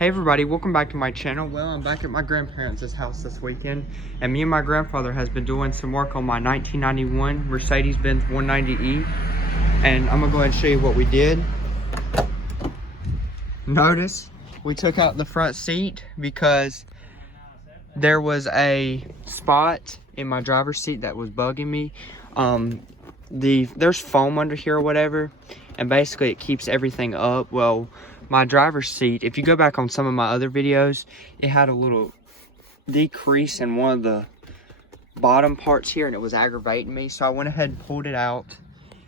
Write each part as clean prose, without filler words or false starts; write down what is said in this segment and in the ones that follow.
Hey everybody, welcome back to my channel. Well, I'm back at my grandparents' house this weekend, and me and my grandfather has been doing some work on my 1991 Mercedes Benz 190E, and I'm gonna go ahead and show you what we did. Notice we took out the front seat because there was a spot in my driver's seat that was bugging me. There's foam under here or whatever, and basically it keeps everything up. Well, my driver's seat, if you go back on some of my other videos, it had a little decrease in one of the bottom parts here, and it was aggravating me. So I went ahead and pulled it out,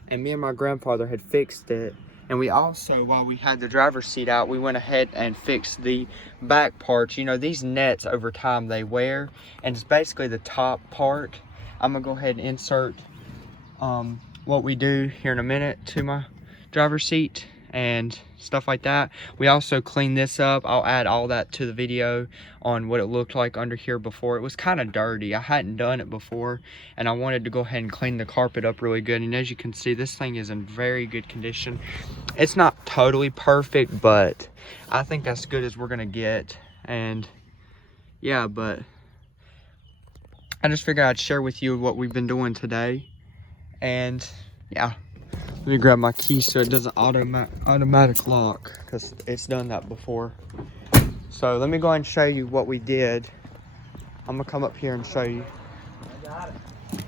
and me and my grandfather had fixed it. And we also, while we had the driver's seat out, we went ahead and fixed the back parts. You know, these nets over time they wear, and it's basically the top part. I'm gonna go ahead and insert what we do here in a minute to my driver's seat and stuff like that. We also cleaned this up. I'll add all that to the video on what it looked like under here before. It was kind of dirty. I hadn't done it before, and I wanted to go ahead and clean the carpet up really good. And as you can see, this thing is in very good condition. It's not totally perfect, but I think that's good as we're gonna get. And yeah, but I just figured I'd share with you what we've been doing today. And yeah, let me grab my key so it doesn't automatic lock, because it's done that before. So let me go ahead and show you what we did. I'm gonna come up here and show you. I got it.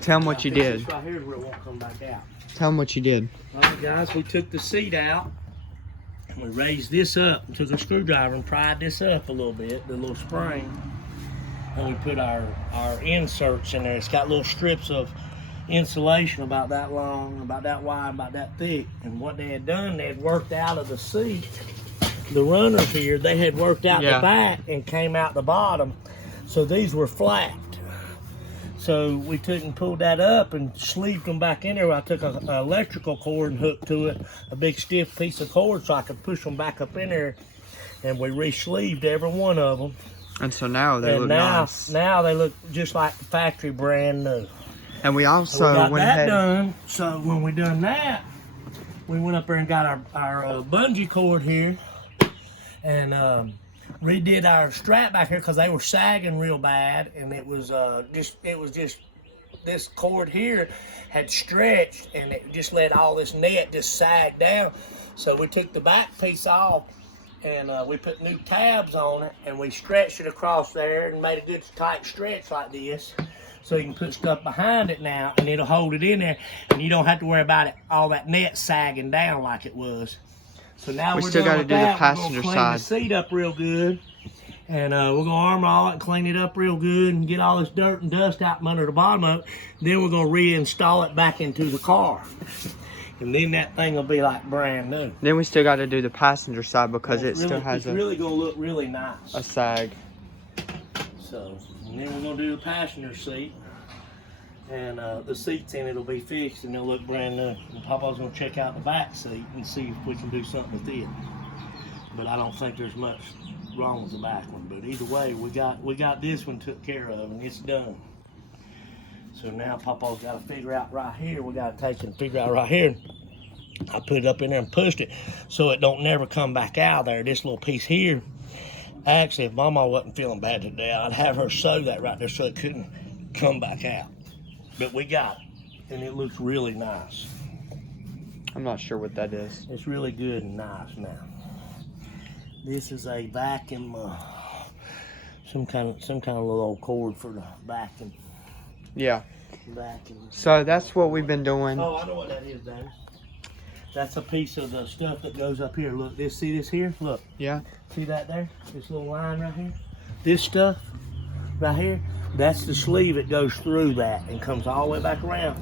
Tell them what you did. This right here is where it won't come back out. Tell them what you did. All right, guys, we took the seat out and we raised this up and took a screwdriver and pried this up a little bit, the little spring, and we put our inserts in there. It's got little strips of insulation about that long, about that wide, about that thick. And what they had done, they had worked out of the seat, the runners here, they had worked out the back and came out the bottom, so these were flat. So we took and pulled that up and sleeved them back in there. I took an electrical cord and hooked to it a big stiff piece of cord so I could push them back up in there, and we re-sleeved every one of them. And so now they look nice. Now they look just like the factory brand new. And we also got that done. So when we done that, we went up there and got our bungee cord here, and redid our strap back here because they were sagging real bad, and it was just this cord here had stretched, and it just let all this net just sag down. So we took the back piece off, and we put new tabs on it, and we stretched it across there and made a good tight stretch like this. So you can put stuff behind it now, and it'll hold it in there, and you don't have to worry about it, all that net sagging down like it was. So now we're still got to do the passenger side. We're gonna clean the seat up real good, and we're gonna armor all it and clean it up real good and get all this dirt and dust out from under the bottom of it. Then we're gonna reinstall it back into the car, and then that thing will be like brand new. Then we still got to do the passenger side because it still has it's really gonna look really nice. A sag. So, and then we're gonna do the passenger seat, and the seats in it'll be fixed and they'll look brand new. And Papa's gonna check out the back seat and see if we can do something with it. But I don't think there's much wrong with the back one. But either way, we got this one took care of, and it's done. So now Papa's got to figure out right here. We got to take and figure out right here. I put it up in there and pushed it so it don't never come back out there. This little piece here. Actually, if Mama wasn't feeling bad today, I'd have her sew that right there so it couldn't come back out. But we got it, and it looks really nice. I'm not sure what that is. It's really good and nice now. This is a vacuum, some kind of little old cord for the vacuum. Yeah. Vacuum. So that's what we've been doing. Oh, I know what that is, Danny. That's a piece of the stuff that goes up here. Look, see this here? Look. Yeah. See that there? This little line right here? This stuff right here, that's the sleeve that goes through that and comes all the way back around.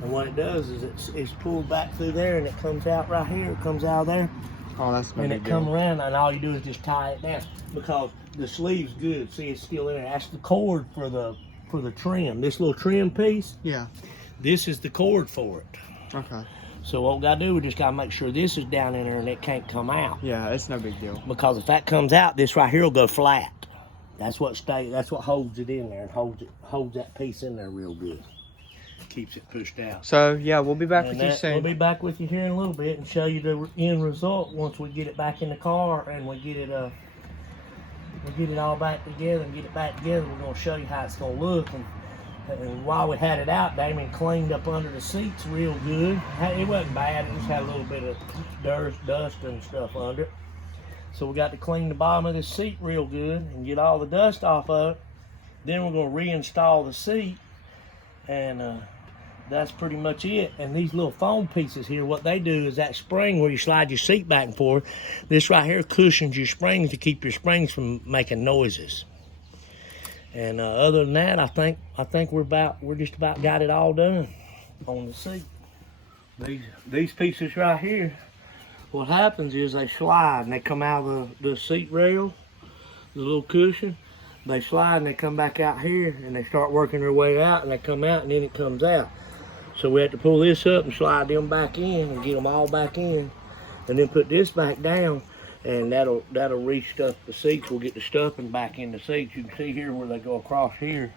And what it does is it's pulled back through there, and it comes out right here. It comes out there. Oh, that's no and big it come deal. around, and all you do is just tie it down because the sleeve's good. See, it's still in there. That's the cord for the trim. This little trim piece. Yeah. This is the cord for it. Okay. So what we gotta do, we just gotta make sure this is down in there and it can't come out. Yeah, it's no big deal. Because if that comes out, this right here will go flat. That's what holds it in there and holds that piece in there real good. Keeps it pushed out. So yeah, we'll be back with you soon. We'll be back with you here in a little bit and show you the end result once we get it back in the car and we get it we get it all back together and get it back together, we're going to show you how it's going to look. And while we had it out, Damien cleaned up under the seats real good. It wasn't bad, it just had a little bit of dust and stuff under it. So we got to clean the bottom of this seat real good and get all the dust off of it. Then we're going to reinstall the seat, and that's pretty much it. And these little foam pieces here, what they do is that spring where you slide your seat back and forth, this right here cushions your springs to keep your springs from making noises. And other than that, I think we're just about got it all done on the seat. These pieces right here, what happens is they slide and they come out of the seat rail, the little cushion. They slide and they come back out here and they start working their way out, and they come out and then it comes out. So we have to pull this up and slide them back in and get them all back in, and then put this back down. And that'll re-stuff the seats. We'll get the stuffing back in the seats. You can see here where they go across here,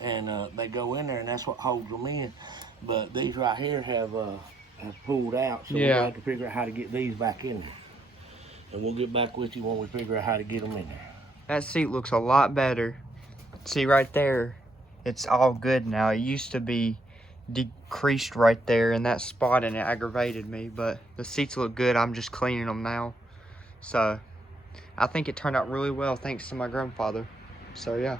and they go in there, and that's what holds them in. But these right here have pulled out, so we'll have to figure out how to get these back in there. And we'll get back with you when we figure out how to get them in there. That seat looks a lot better. See right there, it's all good now. It used to be decreased right there in that spot, and it aggravated me, but the seats look good. I'm just cleaning them now. So I think it turned out really well thanks to my grandfather. So yeah.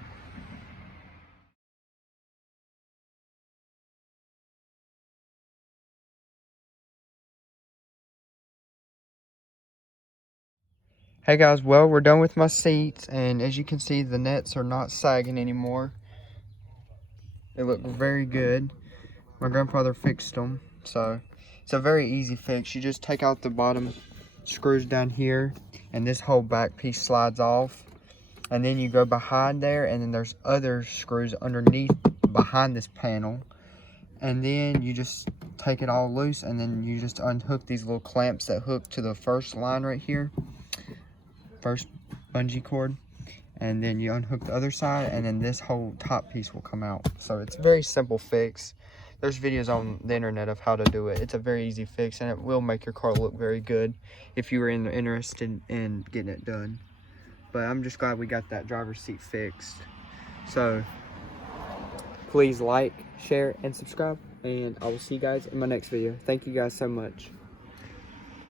Hey guys, well, we're done with my seats, and as you can see, the nets are not sagging anymore. They look very good. My grandfather fixed them, so it's a very easy fix. You just take out the bottom screws down here, and this whole back piece slides off, and then you go behind there, and then there's other screws underneath behind this panel, and then you just take it all loose, and then you just unhook these little clamps that hook to the first line right here, first bungee cord, and then you unhook the other side, and then this whole top piece will come out. So it's a very simple fix. There's videos on the internet of how to do it. It's a very easy fix, and it will make your car look very good if you were interested in getting it done. But I'm just glad we got that driver's seat fixed. So please like, share, and subscribe, and I will see you guys in my next video. Thank you guys so much.